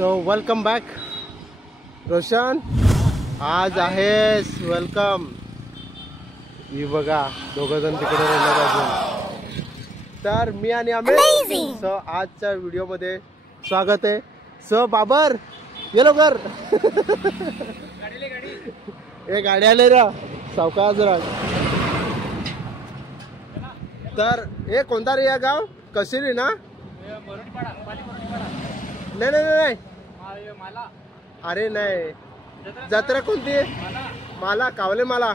So welcome back Roshan, आज आहेस welcome. ही बघा दोघं जण तिकडे राहिला पाहिजे. तर मी आणि आम्ही सो आजच्या व्हिडिओ मध्ये स्वागत आहे. सो बाबर ये लवकर. ए गाडी आले रा सावकाश जरा. तर हे कोणता रे या गाव कशिरी ना? नाही नाही नाही अरे नाही जत्रा कोणती? माला कावले माला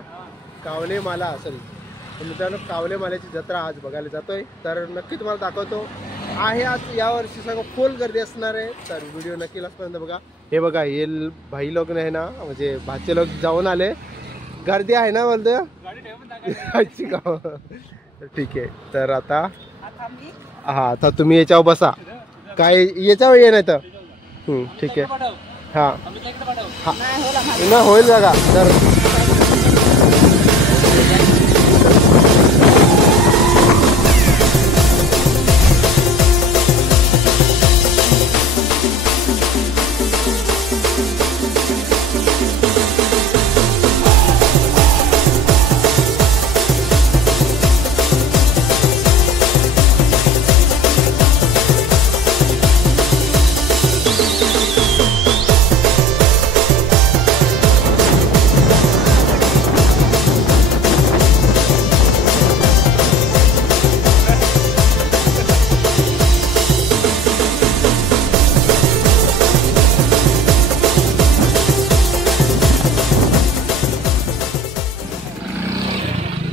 कावले माला असेल. मित्रांनो कावले माल्याची जत्रा आज बघायला जातोय. तर नक्की तुम्हाला दाखवतो आहे. आज यावर्षी सगळं फुल गर्दी असणार आहे. तर व्हिडिओ नक्की लास्टपर्यंत बघा. हे बघा हे भाई लोक नाही ना, म्हणजे भाचे लोक जाऊन आले. गर्दी आहे ना बोलतो. ठीक आहे. तर आता हा आता तुम्ही याच्यावर बसा. काय याच्यावर ये नाही तर ठीक आहे. हा ना होईल बघा. तर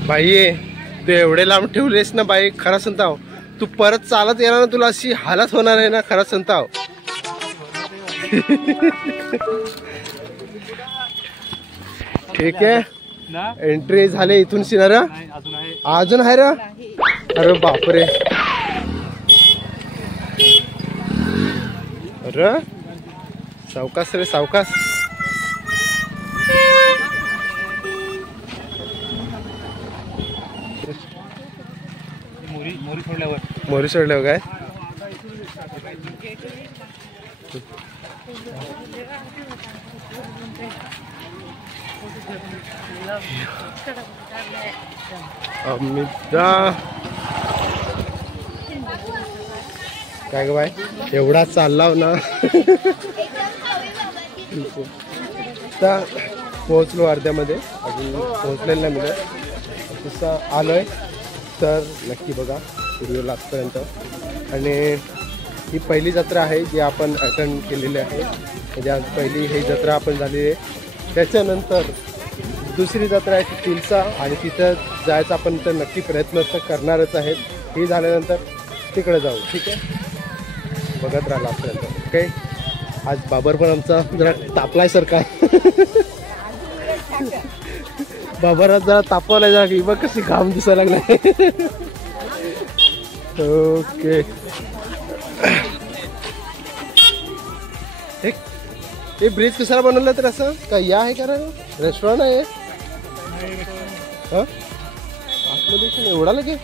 बाई तू एवढे लांब ठेवलेस ना बाई. खरं सांगताव तू परत चालत येणार ना, तुला अशी हालत होणार आहे ना. खरं सांगताव. ठीक आहे एंट्री झाले इथून सिनार. अजून आहे रा. अरे बापरे. अरे सावकाश रे सावकाश. मोरी सोडल्यावर काय अमिता काय ग बाय एवढा चाललाव ना. तर पोहोचलो अर्ध्यामध्ये, अजून पोहोचलेलं नाही म्हणजे तसं आलोय. तर नक्की बघा व्हिडिओ लास्टपर्यंत. आणि ही पहिली जत्रा आहे जी आपण अटेंड केलेली आहे. म्हणजे आज पहिली ही जत्रा आपण झालेली आहे. त्याच्यानंतर दुसरी जत्रा आहे ती तिलसा, आणि तिथं जायचा आपण तर नक्की प्रयत्न तर करणारच आहेत. ही झाल्यानंतर तिकडे जाऊ. ठीक आहे बघत राहा लास्टपर्यंत. ओके. आज बाबर पण आमचा जरा तापलायसारखा आहे. बाबरात जरा तापवलाय जरा की बघ कशी घाम दिसायला लागलाय. ओके. हे ब्रिज कशाला बनवलं तर असं काय या आहे का रेस्टॉरंट आहे आतमध्ये एवढा लगे.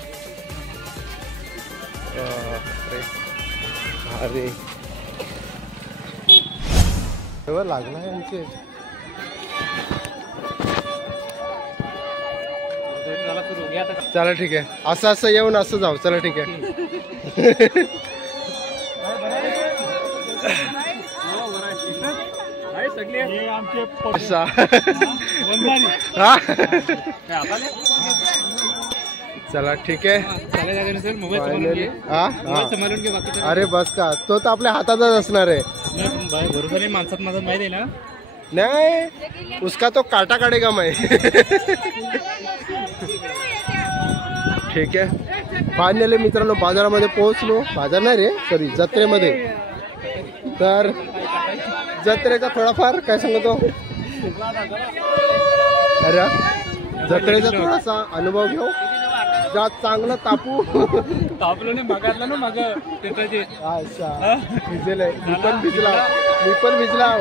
अरे तेव्हा लागला आहे आमचे. चला ठीक आहे. असं असं येऊन असं जाऊ. चला ठीक आहे. चला ठीक आहे. अरे बस का तो तर आपल्या हातातच असणार आहे. माणसात माझं माहिती आहे ना. नाही उसका तो काटा काढेगा मैं. ठीक आहे. फायनली मित्रांनो बाजारामध्ये पोहोचलो. बाजार नाही रे सॉरी जत्रेमध्ये. तर जत्रेचा थोडाफार काय सांगतो. अरे जत्रेचा थोडासा अनुभव घेऊ. जा चांगलं तापू. तापलो नाही मागातला ना माग. अच्छा भिजलंय. मी पण भिजला.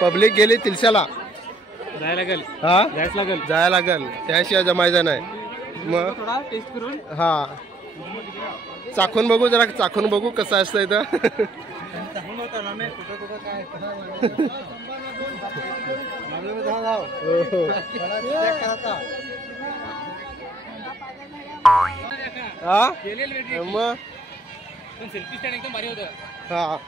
पब्लिक गेली तिलशाला. जायला लागल त्याशिवाय जमायचं नाही. मग थोडा टेस्ट करून हा चाखून बघू जरा, चाखून बघू कसं असतं इथं. मग सेल्फी स्टँड एकदम भारी होतं. हाँ,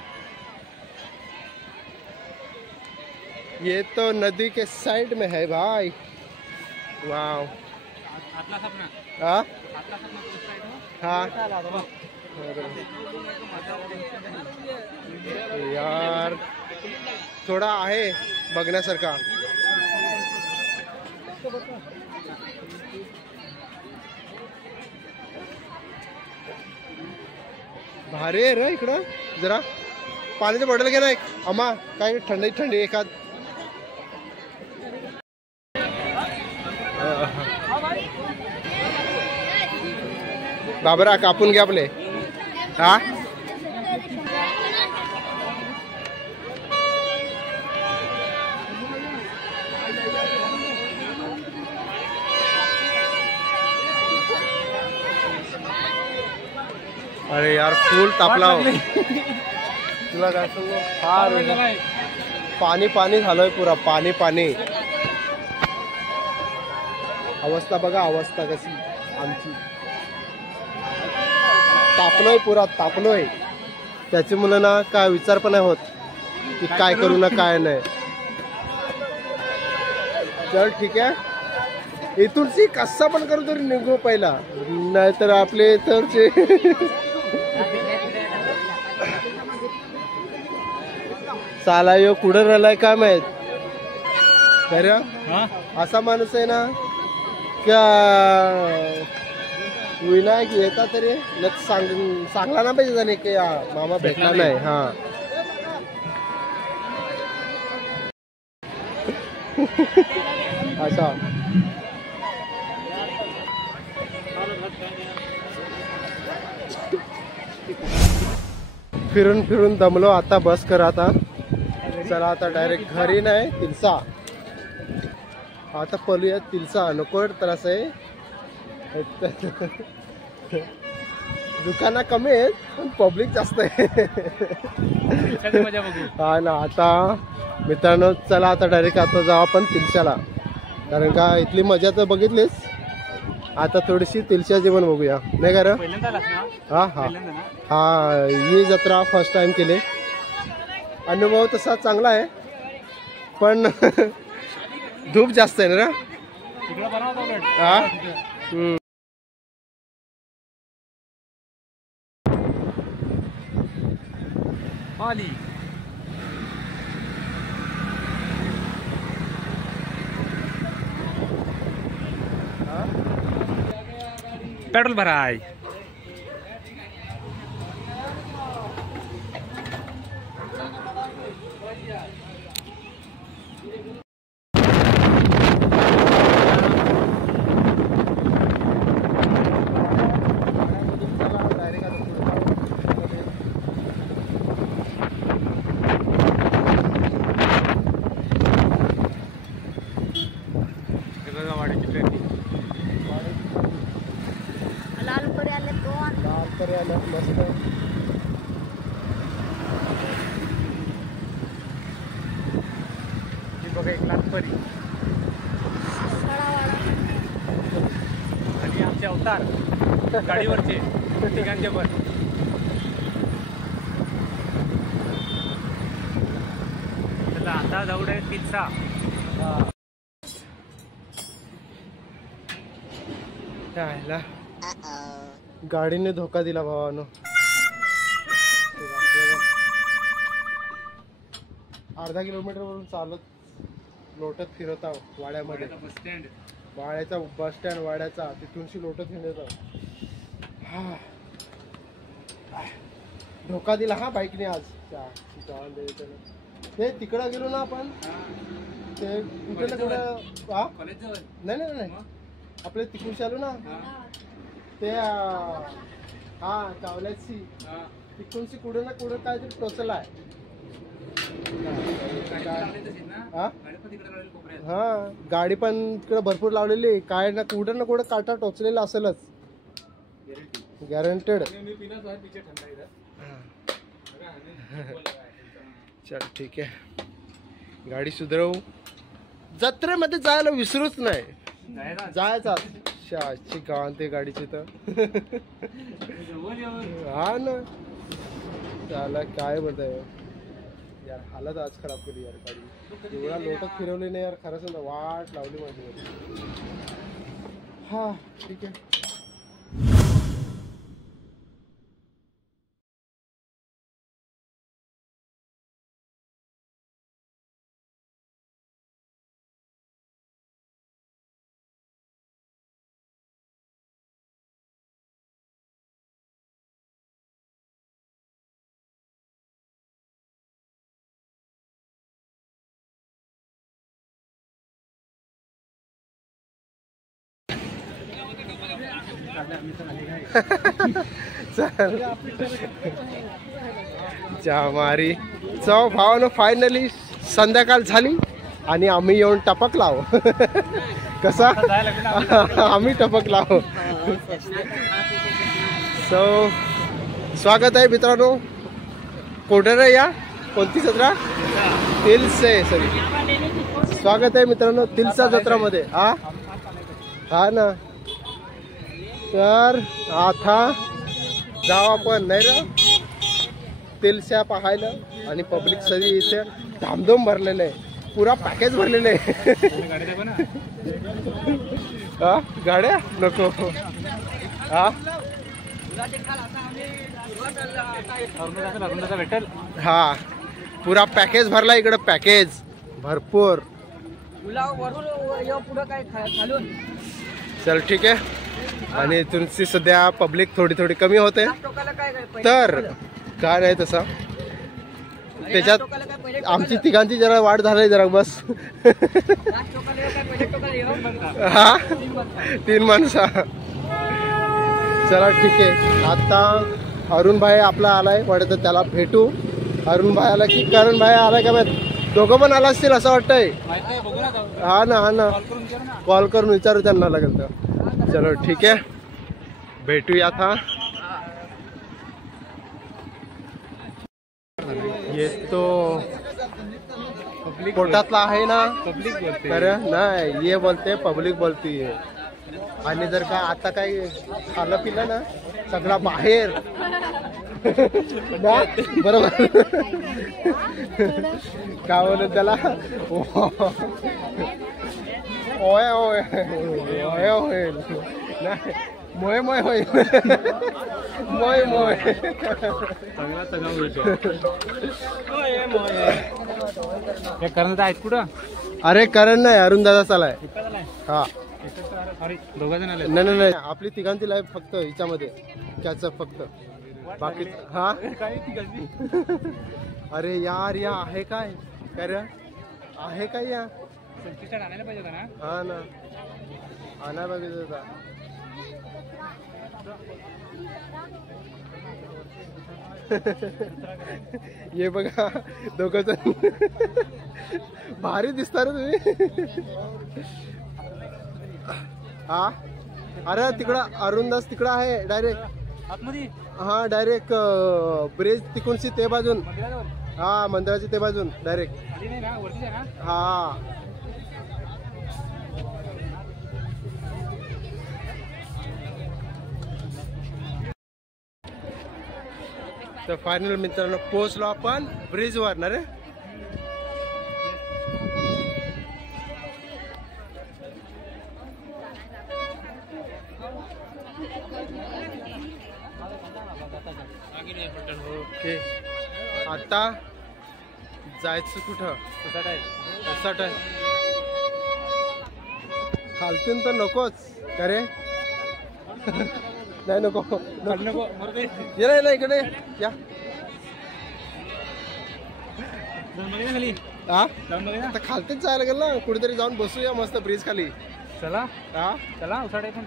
ये तो नदी के साइड में है भाई. वाव. आतला सपना, हाँ आतला सपना तो साइड हो. हाँ यार, थोडा आहे बघण्यासारखा. भारी आहे रे इकडं. जरा पाण्याची बॉटल घे ना एक. अम्मा काय थंडी थंडी एखाद. बाबरा कापून घे आपले. हा अरे यार फुल तापला हो. तुला काय सांगू, फार पाणी पाणी झालंय पुरा. पाणी पाणी. अवस्था बघा, अवस्था कशी आमची. तापलोय पुरा, तापलोय. त्याची मुलं ना काय विचार पण नाही होत की काय करू ना काय नाही. चल ठीक आहे, इथून सी कसा पण करू तरी निघू पहिला, नाहीतर आपले इथरचे साला यो कुठं राहिलाय काय माहित. खरं असा माणूस आहे ना क्या विनायक येता तरी सांगला ना पाहिजे जाणे की मामा भेटला नाही. हा असा फिरून फिरून दमलो आता. बस कर आता. चला आता डायरेक्ट घरी नाही, तिलसा. आता पळूया तिलसा. नको त्रास आहे. दुकानं कमी आहेत पण पब्लिक जास्त आहे. मजा बघू. हा ना. आता मित्रांनो चला आता डायरेक्ट आता जाऊ आपण तिलशाला. कारण का इथली मजा तर बघितलीच, आता थोडीशी तिलशा जेवण बघूया नाही का रे. पहिल्यांदा आलास ना? हा हा पहिल्यांदा ना? हा, ही जत्रा फर्स्ट टाइम केली. अनुभव तसा चांगला आहे पण धूप जास्त आहे ना रे. तिकडं बरा होता उलट. हा. आली. पेट्रोल भराय. बघा एक लाखपरी आणि आमचे अवतार गाडीवरचे तिघांचे पण. चला आता जाऊ दे पिझ्झा. गाडीने धोका दिला भावानो. अर्धा किलोमीटर वरून चालत लोटत फिरत आहो वाड्यामध्ये. बस स्टँड, वाड्याचा बस स्टँड वाड्याचा, तिथूनशी लोटत फिरत आहो. धोका दिला हा बाईकने आज. ते तिकडं गेलो ना आपण, ते कुठे ना कुठं. हा कॉलेज जवळ. नाही नाही नाही, आपले तिकडून चालू ना ते. हा चावल्याची तिकडूनशी कुठे ना कुठं काहीतरी टोचला आहे. हा गाडी पण तिकडे भरपूर लावलेली, काय ना कुठं ना कुठं काटा टोचलेला असेलच. गॅरंटेड. चल ठीक आहे, गाडी सुधरवू. जत्रेमध्ये जायला विसरूच नाही, जायचा शाची गावान ते गाडीची तर. हा ना, त्याला काय बोलताय यार, हालत आज खराब केली यार गाडी. एवढा लोटच फिरवली नाही यार, खरंच ना, वाट लावली माझी. हा ठीक आहे. मारी चव भावानं फायनली संध्याकाळ झाली आणि आम्ही येऊन टपक लाव. कसा आम्ही टपक लाव. सो स्वागत आहे मित्रांनो. कोडर या कोणती जत्रा? तिलसे, सॉरी, स्वागत आहे मित्रांनो तिलसा जत्रामध्ये. हा ना, तर आता जाऊ आपण नाही रे तिलस्या पाहायला. आणि पब्लिक सगळी इथे धामधूम भरलेलं आहे, पुरा पॅकेज भरलेलं आहे. हा गाड्या नको. हा हा पुरा पॅकेज भरला इकडं, पॅकेज भरपूर. चल ठीक आहे. आणि तुमची सध्या पब्लिक थोडी थोडी कमी होते, तर काय नाही तसं. त्याच्यात आमची तिघांची जरा वाढ झाली जरा बस. हा 3 माणसं. चला ठीक आहे. आता अरुण भाई आपला आलाय वाटतं, त्याला भेटू. अरुण भाई आला की करण भाई आलाय का माहित, दोघं पण आला असतील असं वाटतंय. हा ना, हा ना, कॉल करून विचारू त्यांना लागेल तर. चलो ठीक आहे, भेटूया आता. ये तो पोटातला आहे ना, पब्लिक बोलते. अरे नाही, ये बोलते पब्लिक बोलती है. आणि जर का आता काही खाल्लं पिलं ना, सगळा बाहेर ना, बरोबर. काय बोलत त्याला, ओय ओय ओय होईल नाही, मोय मोय होईल. मोय मोय करण आहेत कुठं? अरे करण नाही, अरुण दादा चालाय. हा दोघं जण आले. नाही नाही, आपली तिघांची लाईफ फक्त हिच्यामध्ये त्याच फक्त बाकी. हा अरे यार, या आहे काय कर आहे काय या आणायला पाहिजे होता ना. हा ना, आणायला पाहिजे होता. ये बघा दोघं जण भारी दिसतात तुम्ही. हा अरे तिकडं अरुणदास तिकडं आहे डायरेक्ट आतमध्ये. हा डायरेक्ट ब्रिज तिकडची ते बाजून. हा मंदिराची ते बाजून डायरेक्ट. हा तर फायनल मित्रांनो पोहोचलो आपण ब्रिज वर ना रे. ओके, आता जायचं कुठं? असं आहे खालतून तर नकोच का रे. नाही नको नको, ये ना इकडे या. हा आता खालतीच जायला गेलं ना, कुठेतरी जाऊन बसूया मस्त ब्रिज खाली. चला. हा चला उसाडे पण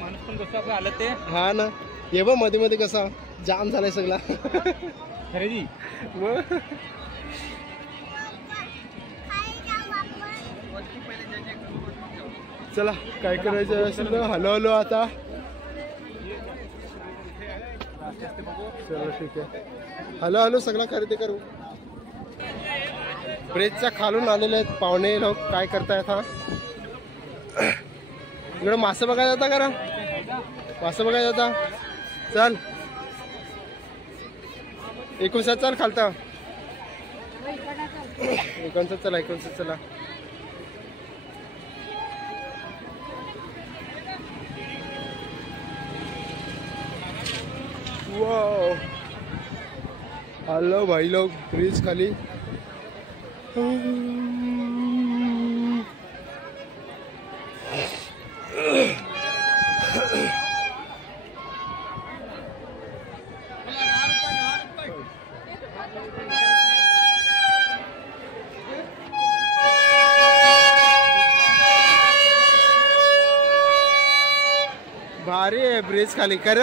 माणूस पण कसं आपलं आलं ते. हा ना, ये बघ मध्ये मध्ये कसा जाम झालाय सगळा. खरेदी मग चला काय करायचं असेल ना, हलो हलो आता चलो ठीक आहे. हॅलो हॅलो सगळं खरेदी करू. ब्रिजच्या खालून आलेले आहेत पाहुणे लोक. काय करतायत हा? इकडं मासे बघायला जाता करा. मासे बघायला जाता. चल एकोणसा चल खालता. एकोणसा चला. एकोणसा चला. वाव हॅलो भाई लोग ब्रिज खाली. भारी आहे ब्रिज खाली कर.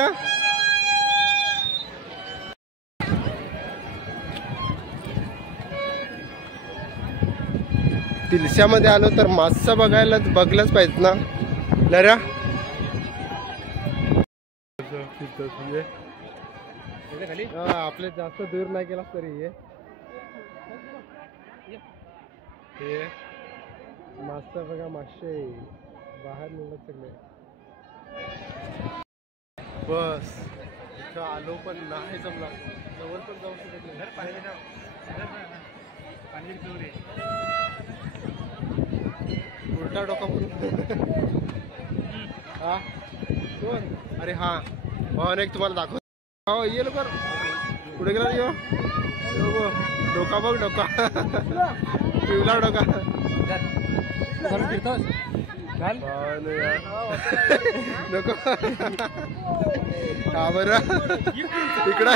तिलशामध्ये आलो तर मासा बघायला बघलंच पाहिजे ना नऱ्या. आपले जास्त दूर नाही गेला तरी हे मासा बघा. मासे बाहेर निघत सगळे. बस इथं आलो पण नाही जमला. जवळ पण जाऊ शकत नाही. उलटा डोका हा कोण? अरे हा भावाने एक तुम्हाला दाखव. हो ये लवकर. कुठे गेला यो? डोका बघ. डोका पिवला डोका. नको हा बरं इकडं.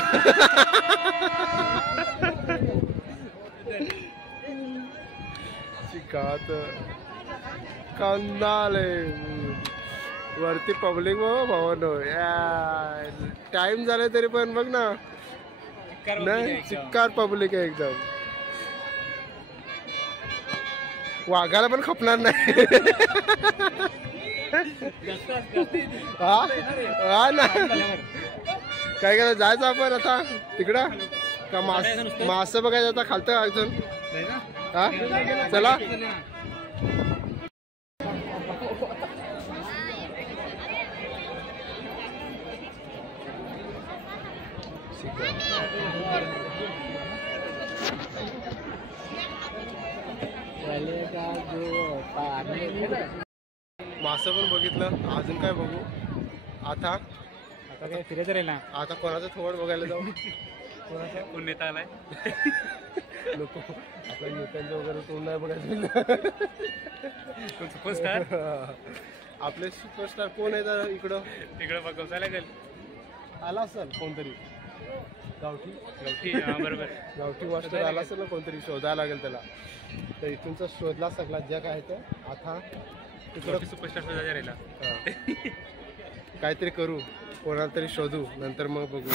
शिकात कांदाले वरती पब्लिक भावानो. टाइम झाले तरी पण बघ ना. नाही चिक्कार पब्लिक आहे एकदम. वाघाला पण खपणार नाही. हा ना काय करायचं. जायचं आपण आता तिकडं का मासं बघायचं आता खालतं अजून. हा चला. मासं पण बघितलं. अजून काय बघू आता? काय फिरायचं राहील ना. आता कोणाचं थोड बघायला जाऊ. कोण नेता आलाय? नको आपल्या नेत्यांचं वगैरे तोंड नाही बघायचं. सुपरस्टार आपले सुपरस्टार कोण आहे इकडं? तिकडं बघायला लागेल. आला असेल कोणतरी गावठी. बरोबर गावठी मास्टर आला असेल ना कोणतरी. शोधायला लागेल त्याला. तर इथूनचा शोधला सगळा जग आहे. तर आता तिकडं सुपरस्टार शोधायला राहिला. काहीतरी करू. कोणाला तरी शोधू. नंतर मग बघू.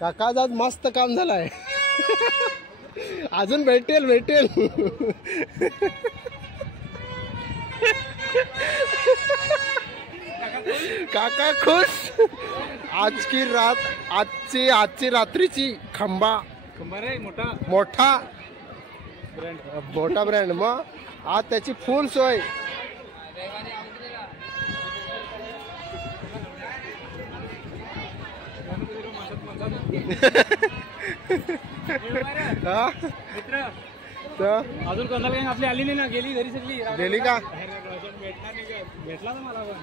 काका आज मस्त काम झालंय. अजून भेटेल. काका खुश. आजची रात्रीची खंबा मोठा ब्रँड. मग आज त्याची फुल सोय. अजून कोणाला काही आपली आली नाही ना. गेली घरी सगळी. गेली का? भेटला ना मला पण.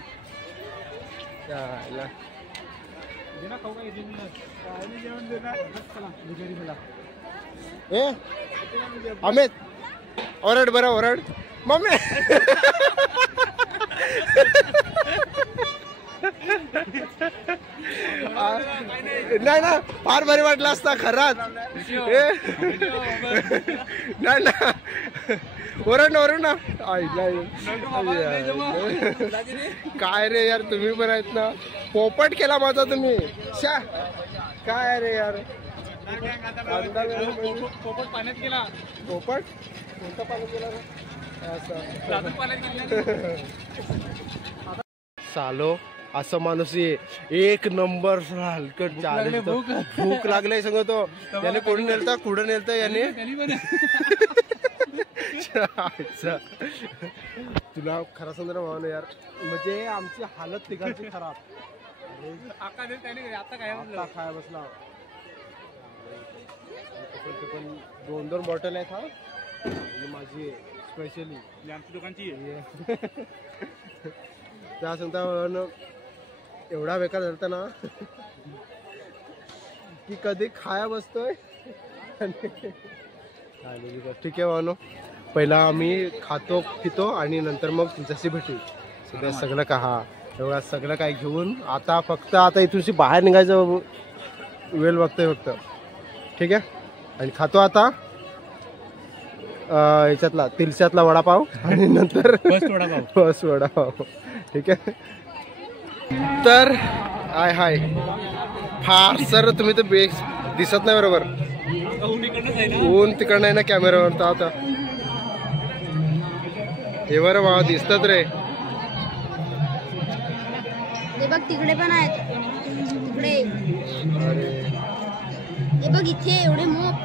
अमित ओरड बरं ओरड. मम्मी नाही ना. फार भारी वाटलं असता खराच. नाही ना ओरड ना. काय रे यार तुम्ही पण आहेत ना. पोपट केला माझा तुम्ही. शा काय रे यार. पोपट पाण्यात गेला. पोपट कोणता पाण्यात गेला रे? सालो असं माणूस एक नंबर हलकट भूक लागलाय सांगतो याने कोणी नेलता कुठं नेलता याने तुला खरं सांगणार भावना यार म्हणजे आमची हालत तिघांची खराब आता खाया बसला पण 2-2 बॉटल आहेत हा माझी स्पेशली आमच्या दुकानची त्या सांगता एवढा बेकार झालता ना की कधी खाया बसतोय ठीक आहे भावनो पहिला आम्ही खातो पितो आणि नंतर मग तुमच्याशी भेटू सध्या सगळं का हा एवढा सगळं काय घेऊन आता फक्त आता इथूनशी बाहेर निघायचं वेळ बघतोय फक्त ठीक आहे आणि खातो आता याच्यातला तिलशातला वडापाव आणि नंतर फर्स्ट वडापाव ठीक आहे तर हाय फार सर तुम्ही तर दिसत नाही बरोबर ऊन तिकडनं आहे ना कॅमेरावर तर आता हे बरं भावा दिसतात रे ते बघ तिकडे पण आहेत तिकडे अरे हे बघ इथे एवढे मोप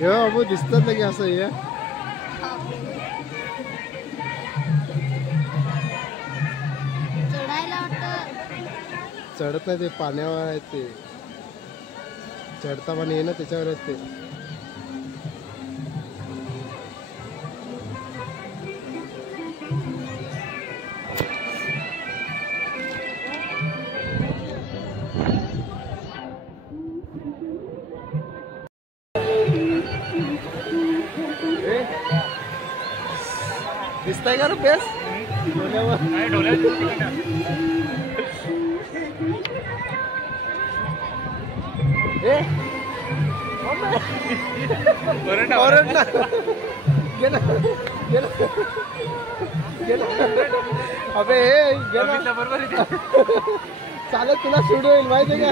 बाबू दिसतात ना की असं हे चढायला वाटतं चढत नाही ते पाण्यावर आहेत ते चढता पाणी आहे ना त्याच्यावर आहेत ते दिसताय का बेस अबे चालत तुला सुरू होईल माहिती का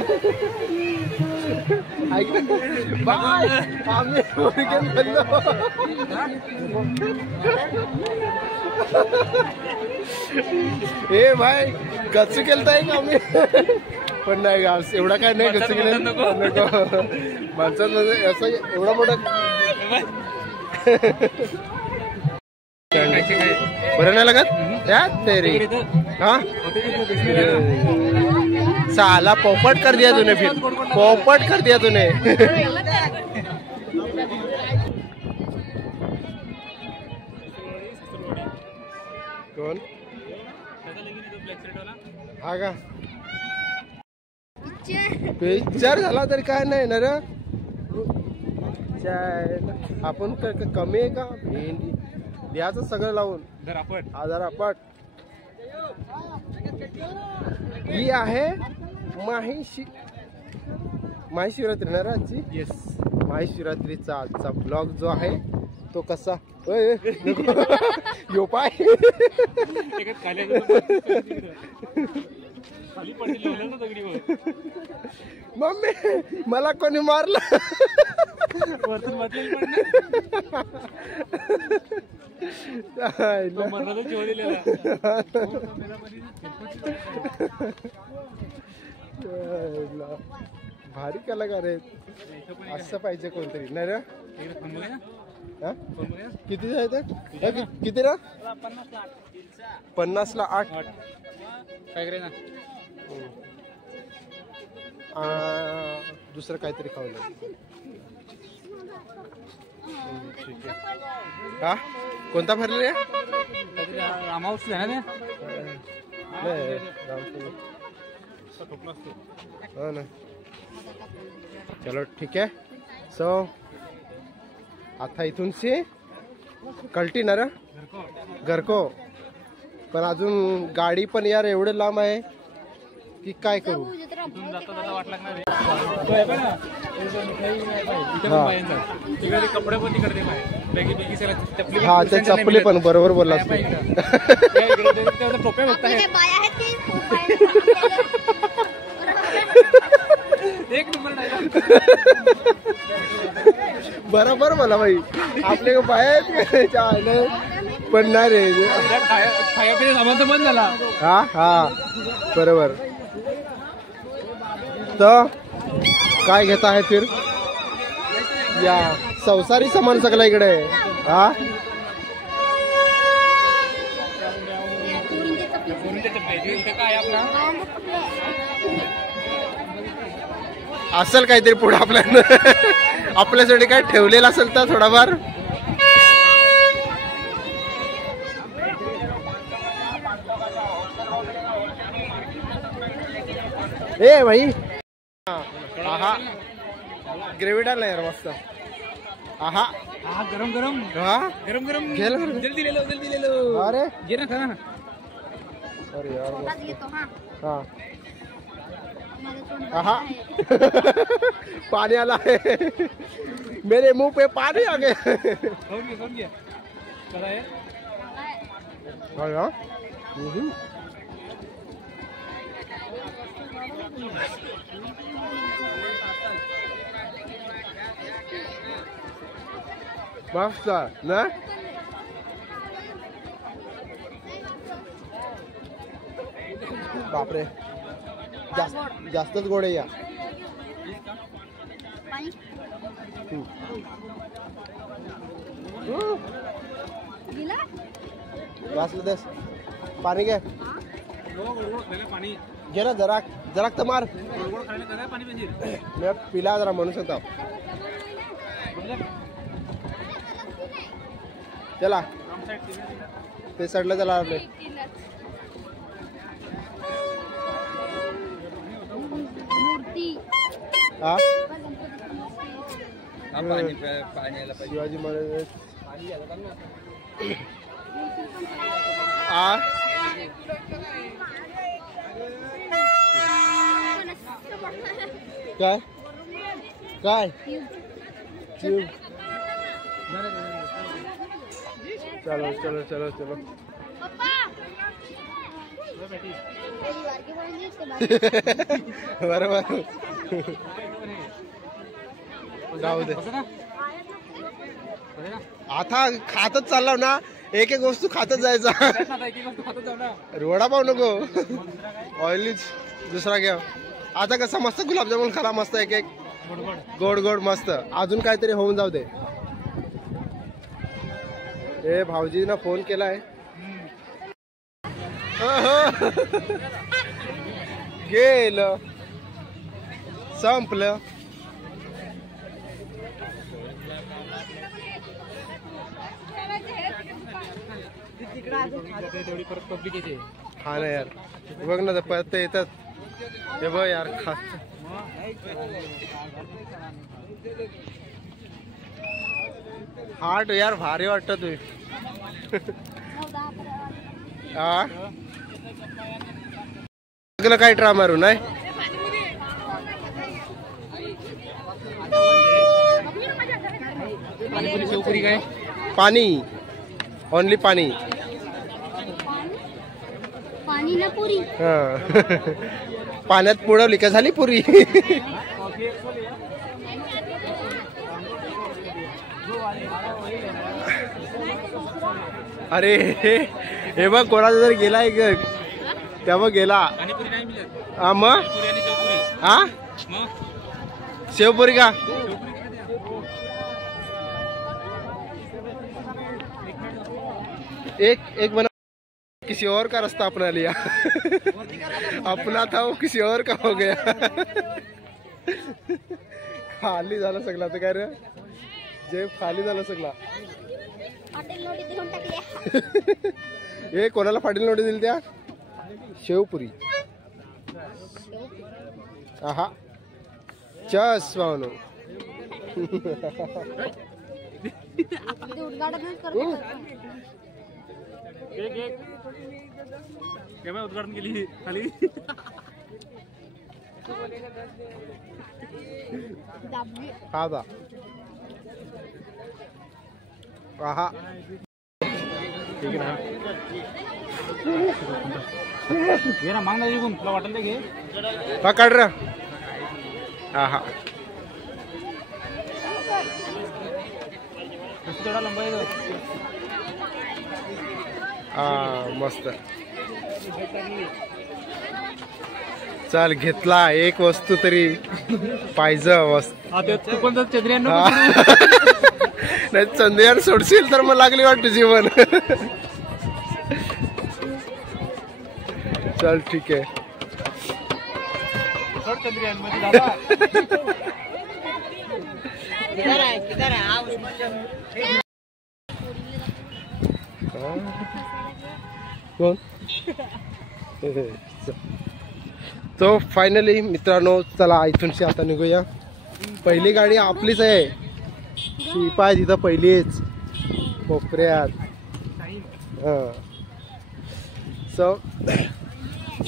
ऐक बाय आम्ही ए भाई गच्चू केलताय का आम्ही पण नाही एवढा काय नाही गच्चू केलं नको माणसात म्हणजे असं एवढा मोठा बरं नाही लागत त्यात तरी हा साला पोपट कर दिया तूने फिर पोपट कर दिया तूने कोण हा का पिक्चर झाला तरी काय नाही ना रे आपण कमी आहे का भेंडी द्यायचं सगळं लावून आधारापट ही आहे महाशिवरात्री ना आजची येस महाशिवरात्रीचा आजचा ब्लॉग जो आहे तो कसा यो पाय मम्मी मला कोणी मारलं भारी कलाकार आहेत असं पाहिजे कोणतरी नाही रे किती जायचं किती रा 50ला 8 काय करे ना दुसरं काहीतरी खावलं ठीक आहे हा कोणता भरले अमाउंट आहे ना हो ना चलो ठीक आहे सो आता इथून सी कल्टी ना रे घरको पण अजून गाडी पण यार एवढे लांब आहे की काय करू कपडे पण तिकडे हा ते चपली पण बरोबर बोलला टोप्या बघता एक नंबर बरोबर मला भाई आपले बाहेर पण नाही रे खाया पिण्या सामान तर बंद झाला. हा हा बरोबर. तर काय घेता आहे फिर या संसारी सामान सगळं इकडे आहे. हा काय आपला असेल काहीतरी पुढे आपल्यासाठी काय ठेवलेलं असेल तर थोडाफार. ए भाई आहा ग्रेव्ही डालना यार मस्त. आहा हा गरम गरम हा गरम गरम गेलं बरं. जल्दी ले लो जल्दी ले लो. अरे घे ना खा. अरे यार छोटाच घेतो हा. हा माझं तोंड आहा आहे. पानी आला है मेरे मुंह पे पानी आ गया. खाऊन घे चला हे मस्त ना. बापरे जास्तच गोड आहे या. पाणी दिला वाचलं देस पाणी घे गोड खायला पाणी घे ना जरा जरा तर मार. गोड खायला काय पाणी पाहिजे. मी पिला जरा म्हणू शकता. चला ते सडलं चला आपले. मूर्ती हा पाण्याला शिवाजी महाराज आ काय काय चलो चलो चलो चलो बरोबर जाऊ दे. आता खातच चाललो ना एक एक वस्तू खातच जायचा. वडापाव नको ऑइलीच दुसरा घ्या. आता कसं मस्त गुलाबजामुन खाला मस्त एक एक गोड गोड मस्त. अजून काहीतरी होऊन जाऊ दे. ए भाऊजीना फोन केलाय. गेलं संपलं. हा ना यार बघ ना परत ते येतात. हे बघ यार खा हाट यार भारी वाटत तुम्ही. हा काय ट्रा मारू नाही. काय पाणी ओनली पाणी. पाणी ना पुरी हा पाण्यात बुडवली का झाली पुरी. अरे हे बघ कोणाचा जर गेला एक तेव्हा गेला. हा मग हा शेवपुरी का एक बना किसी और का रास्ता अपना लिया. अपना था वो किसी और का हो गया. खाली झालं सगळं तर काय रे जेब खाली झालं सगळं. हॉटेल नोटी देऊन टाकल्या. हे कोणाला फाटील नोटी दिली त्या शेवपुरी. आहा चस पाहुणो. उद्घाटनच करतो. उद्घाटन केली खाली. हा दा आहा ठीक आहे ना मागणं जिंकून तुला वाटेल ते घे. पकड र. आहा थोडा लंबा आहे तो. हा मस्त. चल घेतला एक वस्तू तरी पाहिजे वस्तू. हा ते तू पण तर चंद्रयान हा. नाही चंद्रयान सोडशील तर मग लागली वाटतं जीवन. चल ठीक आहे. सोड चंद्रयान मध्ये झाला. कोण तो फायनली मित्रांनो चला इथूनशी आता निघूया. पहिली गाडी आपलीच आहे. ती पाय तिथं पहिलीच कोपऱ्यात. हा सो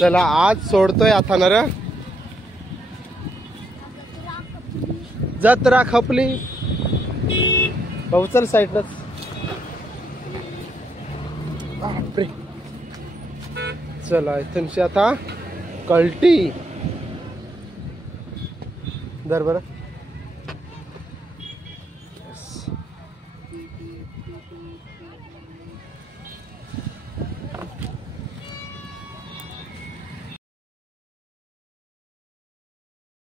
चला आज सोडतोय आता ना रे. जत्रा खपली भाऊ चल साईडलाच. बापरे. चला इथूनशी आता कल्टी दर बरं.